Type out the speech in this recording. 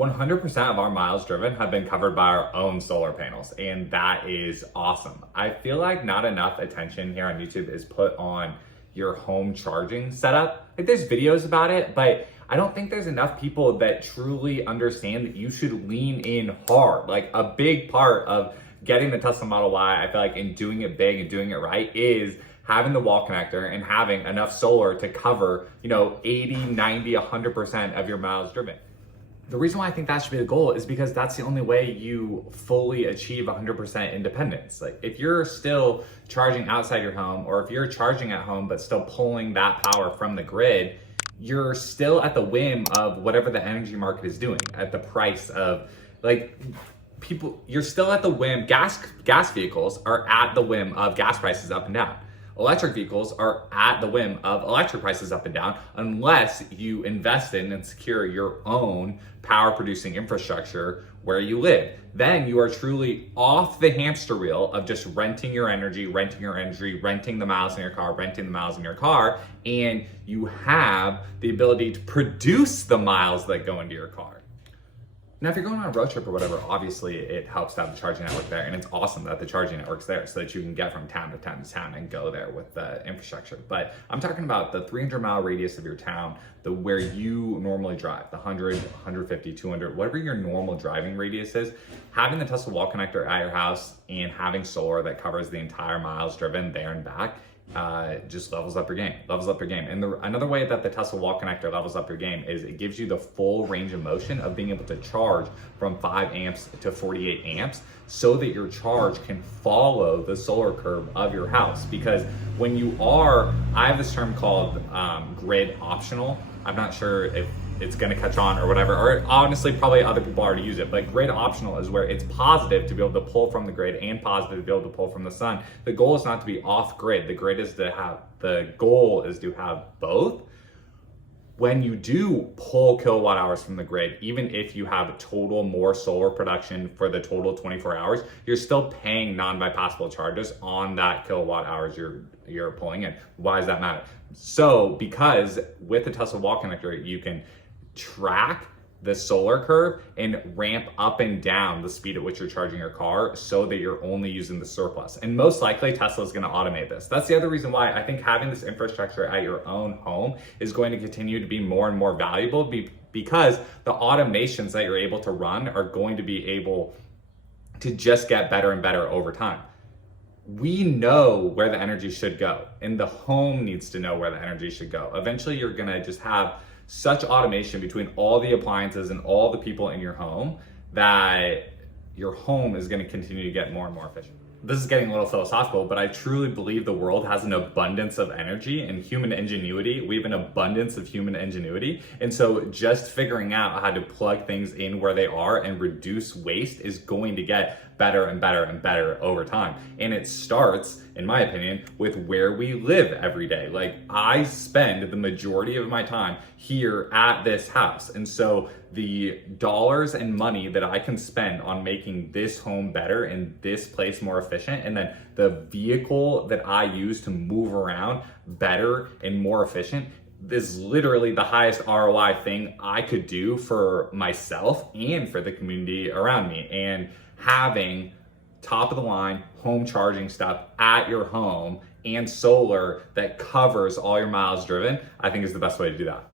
100% of our miles driven have been covered by our own solar panels, and that is awesome. I feel like not enough attention here on YouTube is put on your home charging setup. Like, there's videos about it, but I don't think there's enough people that truly understand that you should lean in hard. Like, a big part of getting the Tesla Model Y, I feel like, in doing it big and doing it right is having the wall connector and having enough solar to cover, 80, 90, 100% of your miles driven. The reason why I think that should be the goal is because that's the only way you fully achieve 100% independence. Like, if you're still charging outside your home, or if you're charging at home but still pulling that power from the grid, you're still at the whim of whatever the energy market is doing, at the price of, you're still at the whim. Gas vehicles are at the whim of gas prices up and down. Electric vehicles are at the whim of electric prices up and down, unless you invest in and secure your own power producing infrastructure where you live. Then you are truly off the hamster wheel of just renting your energy, renting the miles in your car, and you have the ability to produce the miles that go into your car. Now, if you're going on a road trip or whatever, obviously it helps to have the charging network there, and it's awesome that the charging network's there so that you can get from town to town to town and go there with the infrastructure. But I'm talking about the 300-mile radius of your town, where you normally drive, the 100, 150, 200, whatever your normal driving radius is. Having the Tesla wall connector at your house and having solar that covers the entire miles driven there and back just levels up your game. And another way that the Tesla wall connector levels up your game is it gives you the full range of motion of being able to charge from 5 amps to 48 amps so that your charge can follow the solar curve of your house. Because when I have this term called grid optional. I'm not sure if it's going to catch on or whatever, or honestly probably other people already use it, but grid optional is where it's positive to be able to pull from the grid and positive to be able to pull from the sun. The goal is not to be off grid. The goal is to have both. When you do pull kilowatt hours from the grid, even if you have total more solar production for the total 24 hours, you're still paying non-bypassable charges on that kilowatt hours you're pulling in. Why does that matter? So, because with the Tesla wall connector, you can track the solar curve and ramp up and down the speed at which you're charging your car so that you're only using the surplus. And most likely Tesla is going to automate this. That's the other reason why I think having this infrastructure at your own home is going to continue to be more and more valuable, because the automations that you're able to run are going to be able to just get better and better over time. We know where the energy should go, and the home needs to know where the energy should go. Eventually, you're gonna just have such automation between all the appliances and all the people in your home that your home is gonna continue to get more and more efficient. This is getting a little philosophical, but I truly believe the world has an abundance of energy and human ingenuity. We have an abundance of human ingenuity. And so just figuring out how to plug things in where they are and reduce waste is going to get better and better and better over time. And it starts, in my opinion, with where we live every day. Like, I spend the majority of my time here at this house. And so the dollars and money that I can spend on making this home better and this place more efficient, and then the vehicle that I use to move around better and more efficient, is literally the highest ROI thing I could do for myself and for the community around me. And having top of the line home charging stuff at your home and solar that covers all your miles driven, I think is the best way to do that.